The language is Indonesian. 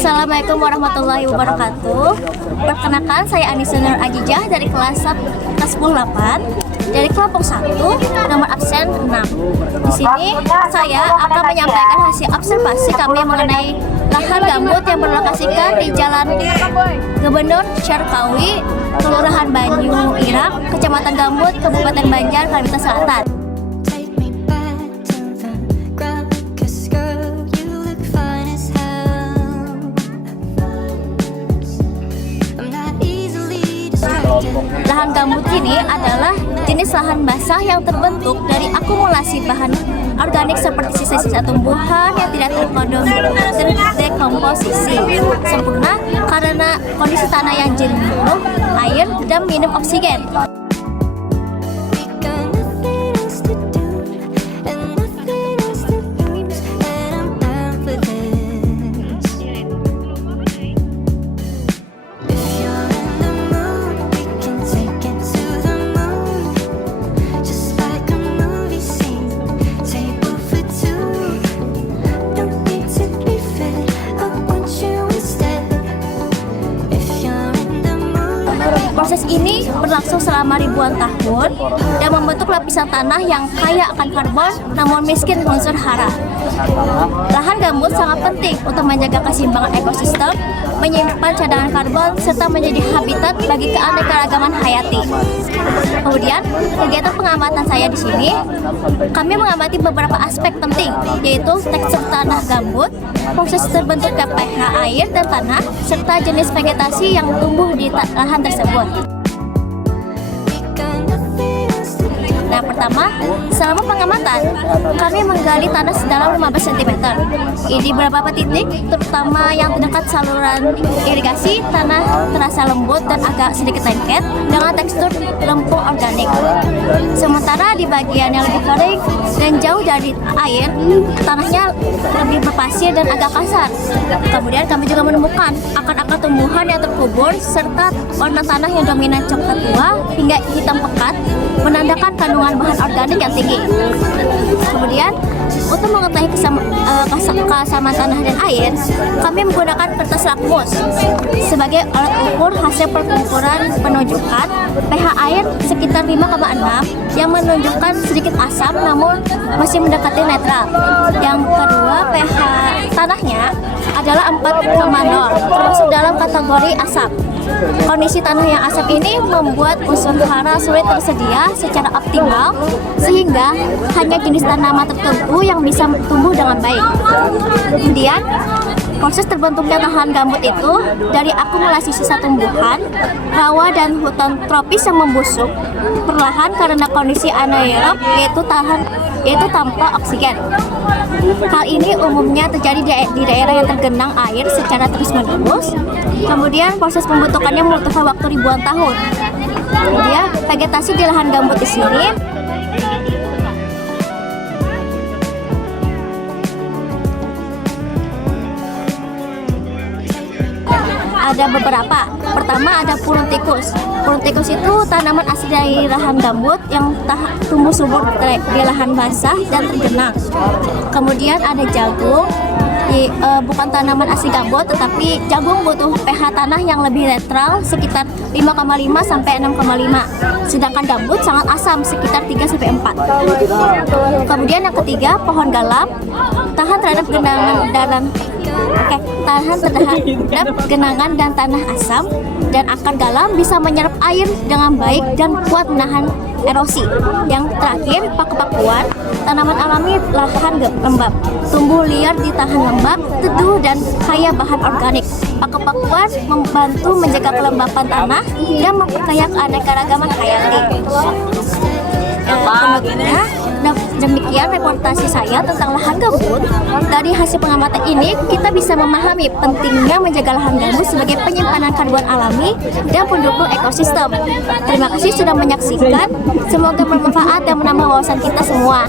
Assalamualaikum warahmatullahi wabarakatuh. Perkenalkan, saya Anissa Nur Ajijah dari kelas 108 dari kelompok 1 nomor absen 6. Di sini saya akan menyampaikan hasil observasi kami mengenai lahan gambut yang berlokasikan di Jalan Gubernur Syarkawi, Kelurahan Banyu Irang, Kecamatan Gambut, Kabupaten Banjar, Kalimantan Selatan. Lahan gambut ini adalah jenis lahan basah yang terbentuk dari akumulasi bahan organik seperti sisa-sisa tumbuhan yang tidak terdekomposisi sempurna karena kondisi tanah yang jenuh air dan minim oksigen. Proses ini berlangsung selama ribuan tahun dan membentuk lapisan tanah yang kaya akan karbon namun miskin unsur hara. Lahan gambut sangat penting untuk menjaga keseimbangan ekosistem, menyimpan cadangan karbon, serta menjadi habitat bagi keanekaragaman hayati. Kemudian, kegiatan pengamatan saya di sini, kami mengamati beberapa aspek penting, yaitu tekstur tanah gambut, proses terbentuknya pH air dan tanah, serta jenis vegetasi yang tumbuh di lahan tersebut. Nah, pertama, selama pengamatan, kami menggali tanah sedalam 15 cm. Di beberapa titik, terutama yang terdekat saluran irigasi, tanah terasa lembut dan agak sedikit lengket dengan tekstur lempung organik. Sementara di bagian yang lebih kering dan jauh dari air, tanahnya lebih berpasir dan agak kasar. Kemudian kami juga menemukan akar-akar tumbuhan yang terkubur serta warna tanah yang dominan coklat tua hingga hitam pekat, menandakan kandungan bahan organik yang tinggi. Kemudian, untuk mengetahui kesamaan tanah dan air, kami menggunakan kertas lakmus sebagai alat ukur hasil pengukuran menunjukkan pH air sekitar 5,6 yang menunjukkan sedikit asam namun masih mendekati netral. Yang kedua, pH tanahnya adalah 4,0 termasuk dalam kategori asam. Kondisi tanah yang asam ini membuat unsur hara sulit tersedia secara optimal sehingga hanya jenis tanaman tertentu yang bisa tumbuh dengan baik. Kemudian, proses terbentuknya lahan gambut itu dari akumulasi sisa tumbuhan, rawa dan hutan tropis yang membusuk perlahan karena kondisi anaerob yaitu tanpa oksigen. Hal ini umumnya terjadi di daerah yang tergenang air secara terus-menerus. Kemudian proses pembentukannya membutuhkan waktu ribuan tahun. Kemudian vegetasi di lahan gambut di sini ada beberapa. Pertama ada puron tikus. Puron tikus itu tanaman asli dari lahan gambut yang tumbuh subur di lahan basah dan tergenang. Kemudian ada jagung. Bukan tanaman asli gambut, tetapi jagung butuh pH tanah yang lebih netral sekitar 5,5 sampai 6,5. Sedangkan gambut sangat asam sekitar 3 sampai 4. Kemudian yang ketiga, pohon galam tahan terhadap genangan dan tanah asam, dan akar galam bisa menyerap air dengan baik dan kuat menahan erosi. Yang terakhir, paku-pakuan, tanaman alami lahan lembab, tumbuh liar di tahan lembab, teduh dan kaya bahan organik. Paku-pakuan membantu menjaga kelembapan tanah dan memperkaya keanekaragaman hayati. Penutupnya, demikian reportasi saya tentang lahan gambut. Dari hasil pengamatan ini, kita bisa memahami pentingnya menjaga lahan gambut sebagai penyimpanan karbon alami dan pendukung ekosistem. Terima kasih sudah menyaksikan. Semoga bermanfaat dan menambah wawasan kita semua.